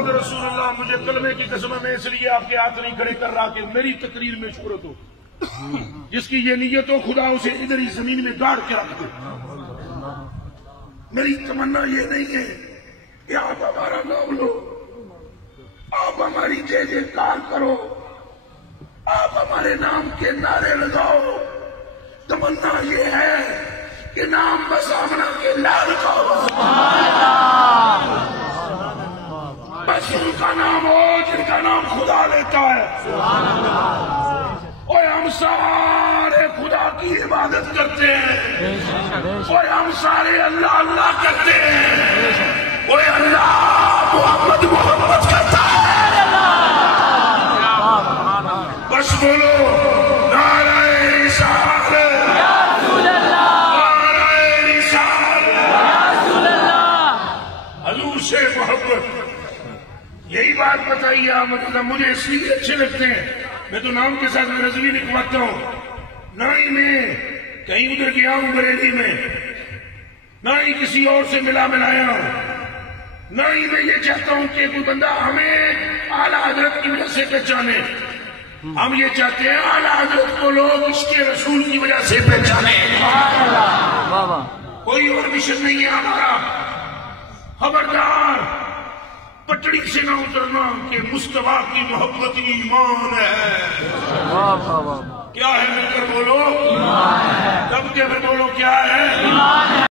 محمد رسول اللہ، مجھے کلمے کی قسم میں اس لیے آپ کے ہاتھ نہیں کھڑے کر رہا کہ میری تقریر میں شہرت ہو. جس کی یہ نیت ہو خدا اسے ادھر ہی زمین میں گاڑ کے رکھ دے. میری تمنا یہ نہیں ہے کہ آپ ہمارا نام لو، آپ ہماری جے جے کار کرو، آپ ہمارے نام کے نعرے لگاؤ. تمنا یہ ہے کہ نام بس آمنہ کے لال کا ہو، بس ان کا نام ہو جن کا نام خدا لیتا ہے. اور ہم سارے خدا کی عبادت کرتے ہیں، اور ہم سارے اللہ اللہ کرتے ہیں، اور اللہ محمد محمد کرتا ہے. بس بولو نعرہ رسالت، نعرہ رسالت، حضور سے محبت. یہی بات بتائیے آپ. مطلب مجھے اس لیے اچھے لگتے ہیں، میں تو نام کے ساتھ میں رضوی لکھواتا ہوں. نہ ہی میں کہیں ادھر گیا ہوں بریلی میں، نہ ہی کسی اور سے ملا ملایا ہوں، نہ ہی میں یہ چاہتا ہوں کہ کوئی بندہ ہمیں اعلیٰ حضرت کی وجہ سے پہچانے. ہم یہ چاہتے ہیں اعلیٰ حضرت کو لوگ اس کے رسول کی وجہ سے پہچانے. کوئی اور مشن نہیں ہے ہمارا. خبردار پٹڑی سے نہ اترنا کہ مصطفیٰ کی محبت ایمان ہے. کیا ہے مل کر بولو، دب کے بولو کیا ہے.